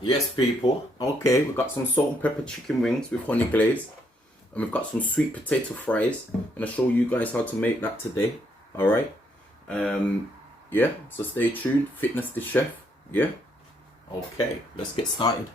Yes, people. Okay, we've got some salt and pepper chicken wings with honey glaze. And we've got some sweet potato fries. I'm going to show you guys how to make that today. Alright. Yeah, so stay tuned. Fitness the chef. Yeah. Okay, let's get started.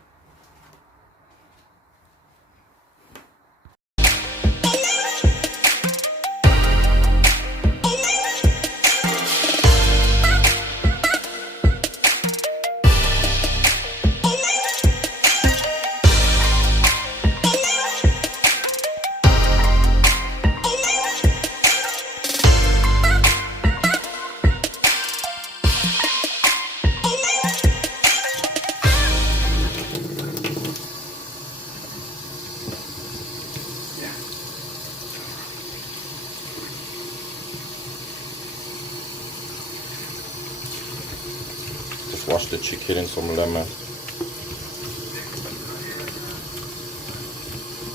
Wash the chicken in some lemon.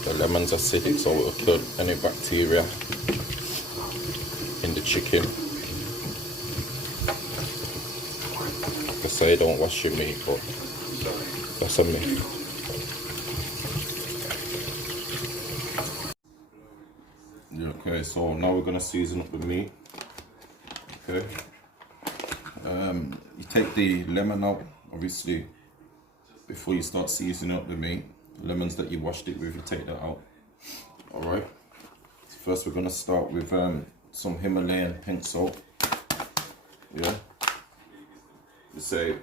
The lemon's acidic, so it will kill any bacteria in the chicken. They say don't wash your meat, but that's a myth. Okay, so now we're going to season up the meat. Okay. You take the lemon out, obviously, before you start seasoning up the meat. The lemons that you washed it with, you take that out. Alright. So first we're going to start with some Himalayan pink salt. Yeah. Let's say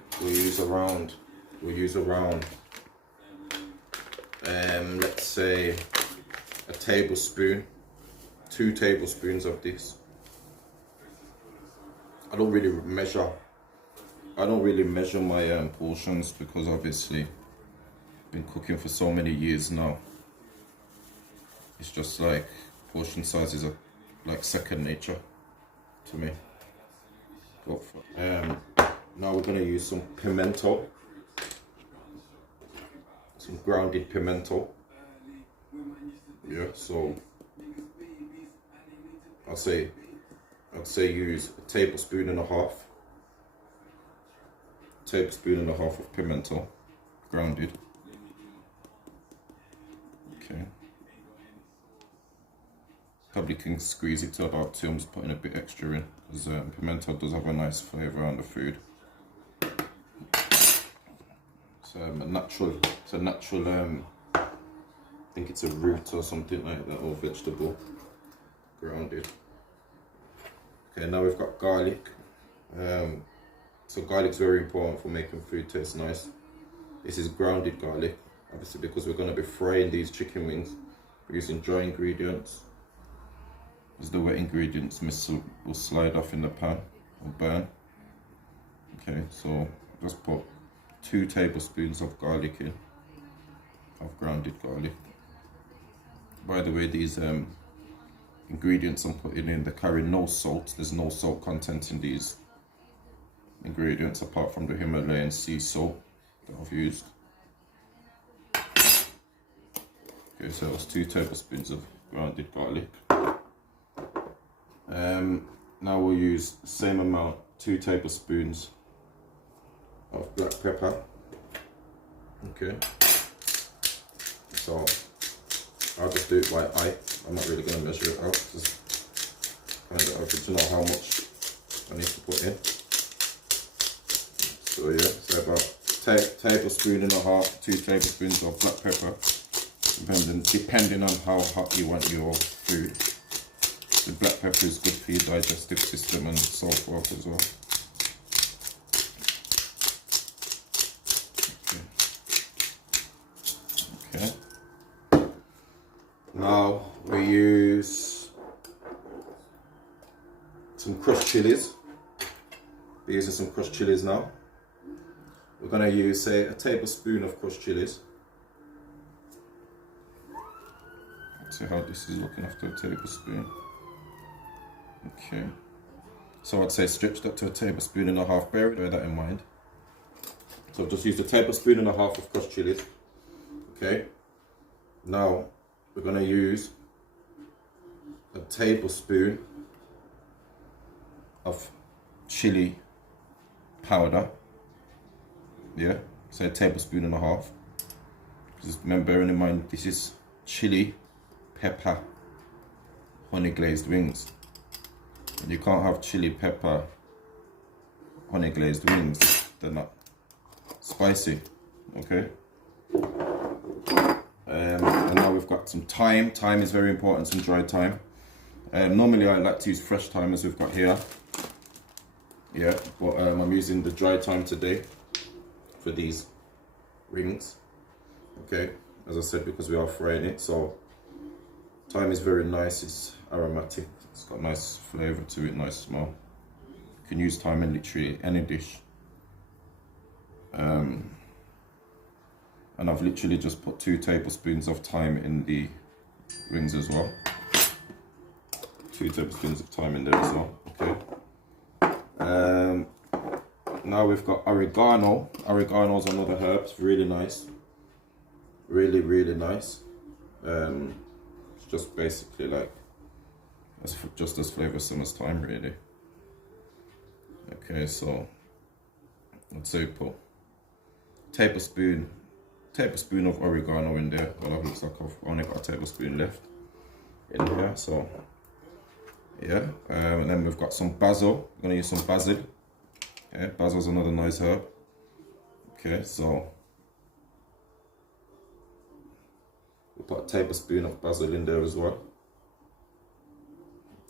a tablespoon, 2 tablespoons of this. I don't really measure my portions because obviously I've been cooking for so many years now. It's just like portion sizes are like second nature to me. But now we're gonna use some pimento, some grounded pimento. Yeah, so I'd say use a tablespoon and a half of pimento, grounded. Okay. Probably can squeeze it to about 2. I'm just putting a bit extra in because pimento does have a nice flavour on the food. It's a natural. I think it's a root or something like that, or vegetable. Grounded. Okay, now we've got garlic. So garlic's very important for making food taste nice. This is grounded garlic, obviously because we're going to be frying these chicken wings. We're using dry ingredients, as the wet ingredients will slide off in the pan or burn. Okay, so just put 2 tablespoons of garlic in, of grounded garlic. By the way, these ingredients I'm putting in, they carry no salt. There's no salt content in these ingredients apart from the Himalayan sea salt that I've used. Okay, so that's 2 tablespoons of grounded garlic. Now we'll use the same amount, 2 tablespoons of black pepper. Okay, so I'll just do it by eye. I'm not really going to measure it out, just kind of average to know how much I need to put in. So yeah, so about tablespoon and a half, 2 tablespoons of black pepper, depending on how hot you want your food. The black pepper is good for your digestive system and so forth as well. Okay. Now we use some crushed chilies. We're using some crushed chilies now. We're going to use, say, a tablespoon of crushed chilies. Let's see how this is looking after a tablespoon. Okay. So I'd say stretch that to a tablespoon and a half, bear that in mind. So I've just used a tablespoon and a half of crushed chilies. Okay. Now we're gonna use a tablespoon of chili powder. Yeah, so a tablespoon and a half. Just remember, bearing in mind, this is chili, pepper, honey glazed wings. And you can't have chili, pepper, honey glazed wings. They're not spicy. Okay. And now we've got some thyme. Thyme is very important, some dried thyme. Normally I like to use fresh thyme as we've got here. Yeah, but I'm using the dried thyme today for these rings. Okay, as I said, because we are frying it, so thyme is very nice. It's aromatic. It's got nice flavor to it, nice smell. You can use thyme in literally any dish. And I've literally just put 2 tablespoons of thyme in the rings as well. 2 tablespoons of thyme in there as well. Okay. Now we've got oregano. Oregano is another herb. It's really nice. Really, really nice. It's just basically like just as flavoursome as thyme, really. Okay, so I'd say put tablespoon of oregano in there. Well, it looks like I've only got a tablespoon left in here. So yeah, and then we've got some basil. I'm gonna use some basil. Okay, basil's another nice herb. Okay, so we'll put a tablespoon of basil in there as well.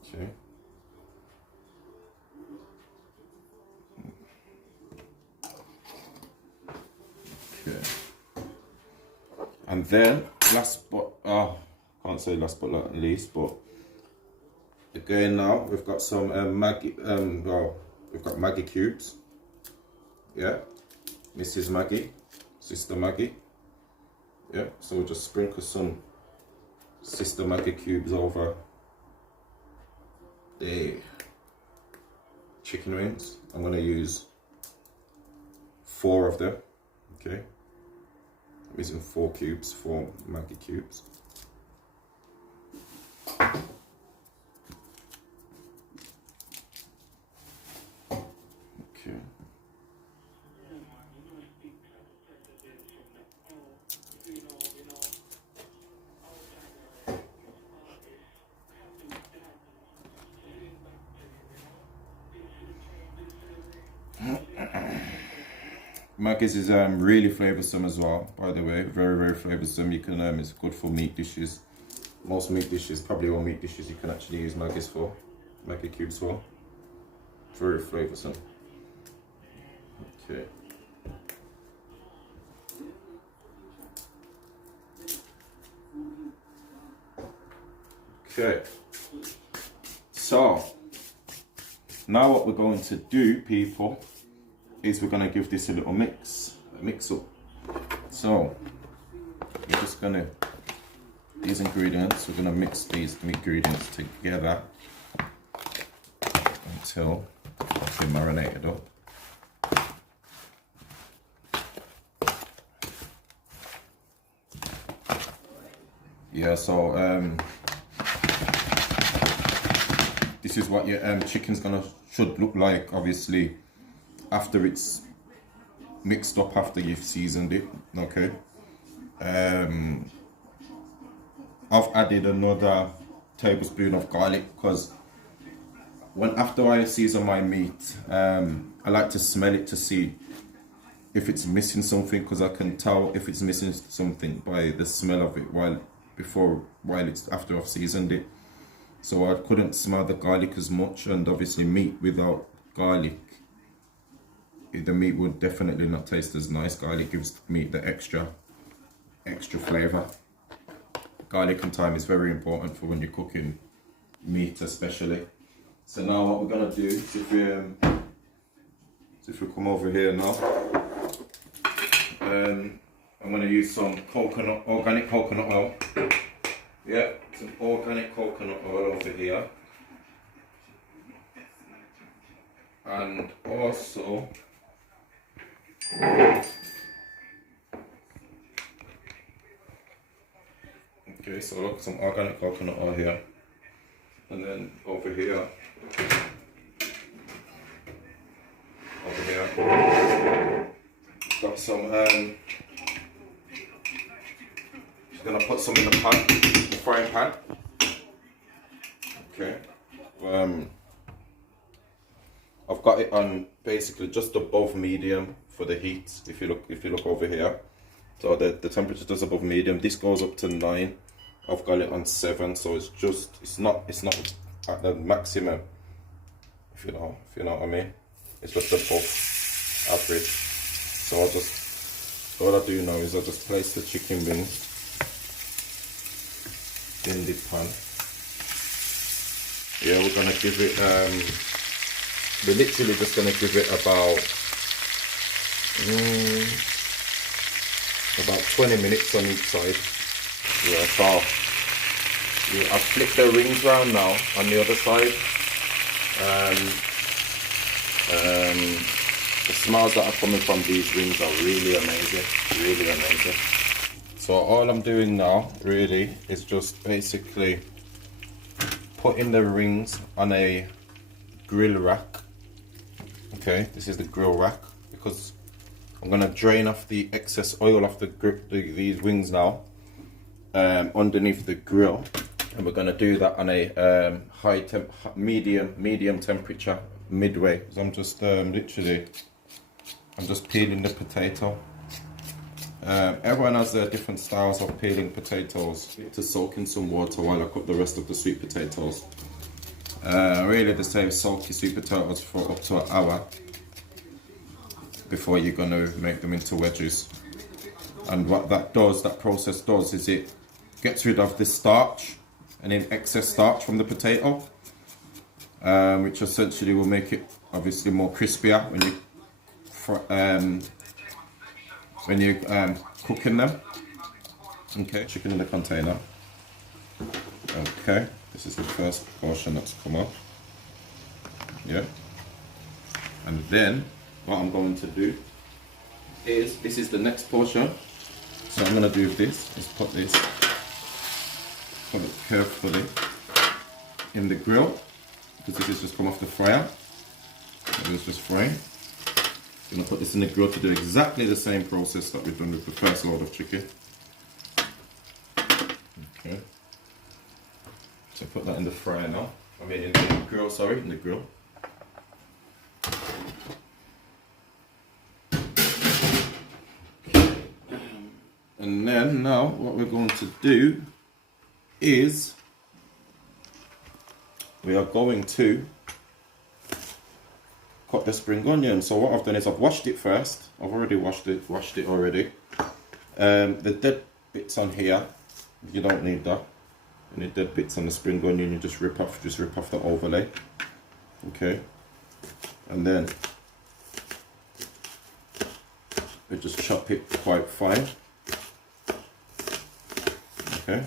Okay. Okay. And then can't say last but not least, but again now we've got some Maggi. We've got Maggi Cubes. Yeah, Mrs. Maggi, Sister Maggi. Yeah, so we'll just sprinkle some Sister Maggi Cubes over the chicken wings. I'm gonna use 4 of them. Okay, I'm using 4 cubes, 4 Maggi Cubes. Okay. Maggi's is really flavoursome as well, by the way. Very, very flavoursome. You can it's good for meat dishes. Most meat dishes, probably all meat dishes, you can actually use Maggi's for. Maggi Cubes for. Very flavoursome. Okay. Okay. So now what we're going to do, people, is we're going to give this a little mix up. So we're just going to, these ingredients, we're going to mix these ingredients together until they're marinated up. Yeah, so this is what your chicken's should look like, obviously, after it's mixed up, after you've seasoned it. Okay. I've added another tablespoon of garlic because after I season my meat, I like to smell it to see if it's missing something, because I can tell if it's missing something by the smell of it while it's after I've seasoned it. So I couldn't smell the garlic as much, and obviously meat without garlic, the meat would definitely not taste as nice. Garlic gives the meat the extra flavour. Garlic and thyme is very important for when you're cooking meat, especially. So now what we're gonna do is if we come over here now, I'm gonna use some organic coconut oil. Yeah, some organic coconut oil over here. And also Okay, so look, some organic coconut oil here. And then over here, got some, just gonna put some in the pan, the frying pan. Okay. I've got it on basically just above medium for the heat. If you look over here, so the temperature just above medium. This goes up to 9. I've got it on 7, so it's not at the maximum. If you know what I mean. It's just above average. So all I do now is I just place the chicken wings in the pan. Yeah, we're gonna give it. We're literally just gonna give it about 20 minutes on each side. Yeah, so yeah, I've flipped the rings round now on the other side. The smells that are coming from these rings are really amazing, really amazing. So all I'm doing now really is just basically putting the rings on a grill rack. Okay, this is the grill rack because I'm gonna drain off the excess oil off these wings now underneath the grill, and we're gonna do that on a medium temperature midway. So I'm just I'm just peeling the potato. Everyone has their different styles of peeling potatoes. To soak in some water while I cook the rest of the sweet potatoes. Really, they say soak your sweet potatoes for up to an hour before you're gonna make them into wedges. And what that process does, is it gets rid of the starch and then excess starch from the potato, which essentially will make it obviously more crispier when you cooking them. Okay, chicken in the container. Okay, this is the first portion that's come up. Yeah, and then what I'm going to do is, this is the next portion. So I'm going to do this is put it carefully in the grill, because this has just come off the fryer. So it's just frying. I'm going to put this in the grill to do exactly the same process that we've done with the first load of chicken. Okay. So put that in the fryer now. I mean in the grill, sorry, in the grill. And then now what we're going to do is we are going to cut the spring onion. So what I've done is I've washed it first. I've already washed it already. The dead bits on here, you don't need that. Any dead bits on the spring onion, you just rip off the overlay. Okay, and then we just chop it quite fine. Okay.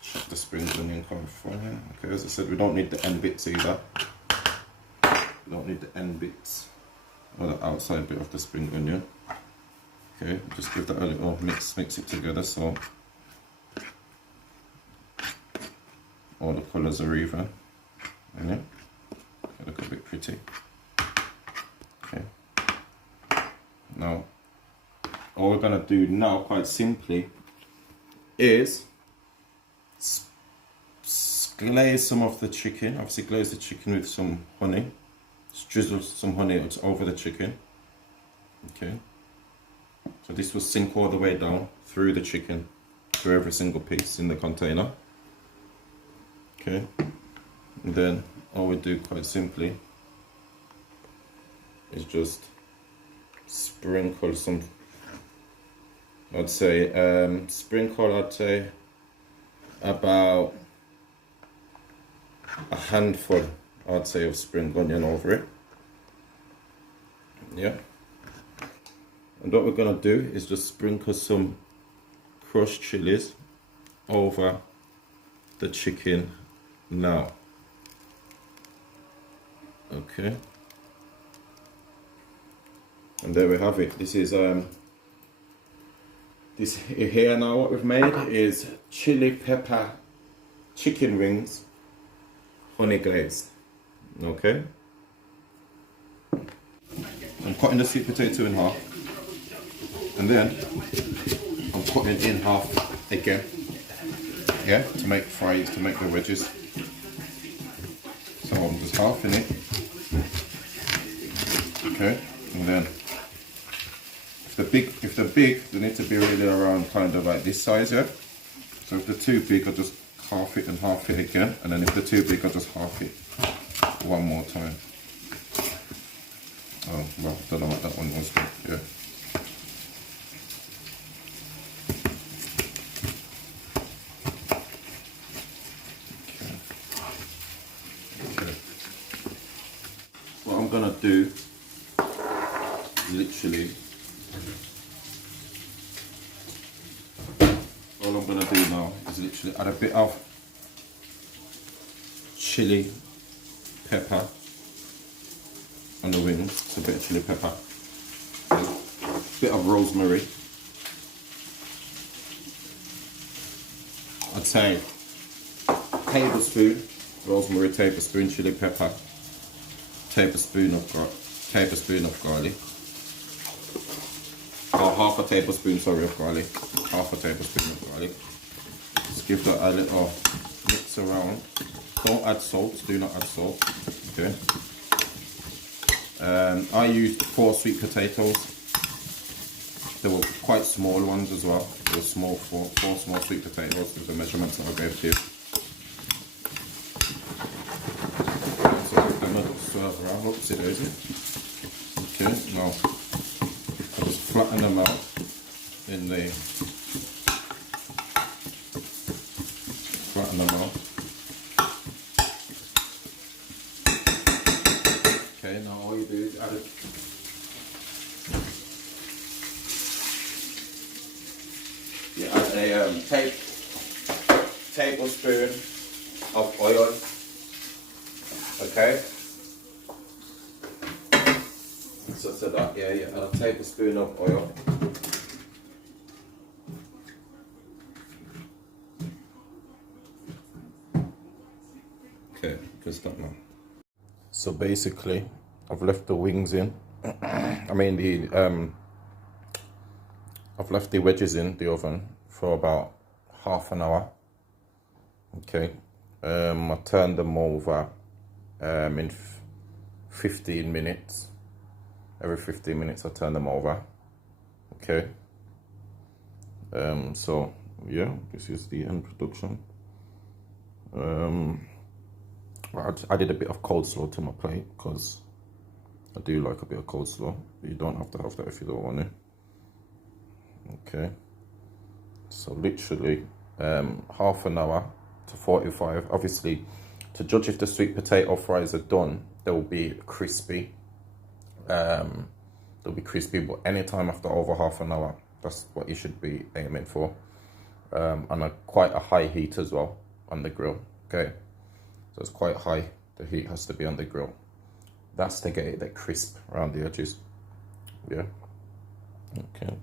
Chop the spring onion quite fine. Okay, as I said, we don't need the end bits either. We don't need the end bits or the outside bit of the spring onion. Okay, just give that a little mix it together so all the colours are even. Yeah, they look a bit pretty. Okay. Now, all we're gonna do now, quite simply, is glaze some of the chicken. Obviously, glaze the chicken with some honey. Just drizzle some honey over the chicken. Okay. So this will sink all the way down through the chicken, through every single piece in the container. Okay. And then all we do, quite simply, is just sprinkle some. I'd say about a handful, I'd say, of spring onion over it. Yeah. And what we're gonna do is just sprinkle some crushed chilies over the chicken now. Okay. And there we have it. This is this here now. What we've made is chili pepper chicken wings, honey glazed. Okay. I'm cutting the sweet potato in half, and then I'm cutting in half again. Yeah, to make fries, to make the wedges. So I'm just halving it. Okay, and then if they're big, they need to be really around kind of like this size, yeah. So if they're too big, I'll just half it and half it again, and then if they're too big, I'll just half it one more time. Oh well, don't know what that one was, but yeah. Okay. What I'm gonna do, literally. All I'm gonna do now is literally add a bit of chili pepper on the wings. It's a bit of chili pepper, a bit of rosemary. I'd say tablespoon rosemary, tablespoon chili pepper, tablespoon of garlic. Or half a tablespoon, sorry, of garlic. Half a tablespoon of garlic. Just give that a little mix around. Don't add salt, do not add salt. Okay. I used 4 sweet potatoes. They were quite small ones as well. They were small, four small sweet potatoes with the measurements that I gave to you. So I'm going to serve around. Oopsie daisy. Okay, now I'll just flatten them out in the flatten them out. Okay, now all you do is add it. You add a tablespoon of oil. Okay. So to that, yeah, you add a tablespoon of oil. Okay, you can stop now. So basically, I've left the wings in. I mean I've left the wedges in the oven for about half an hour. Okay, I turned them over in 15 minutes. Every 15 minutes I turn them over. Okay. So yeah, this is the end production. I did a bit of coleslaw to my plate because I do like a bit of coleslaw. But you don't have to have that if you don't want to. Okay. So literally half an hour to 45. Obviously, to judge if the sweet potato fries are done, they will be crispy. They'll be crispy, but anytime after over half an hour, that's what you should be aiming for. And quite a high heat as well on the grill. Okay, so it's quite high. The heat has to be on the grill. That's to get it that crisp around the edges. Yeah. Okay.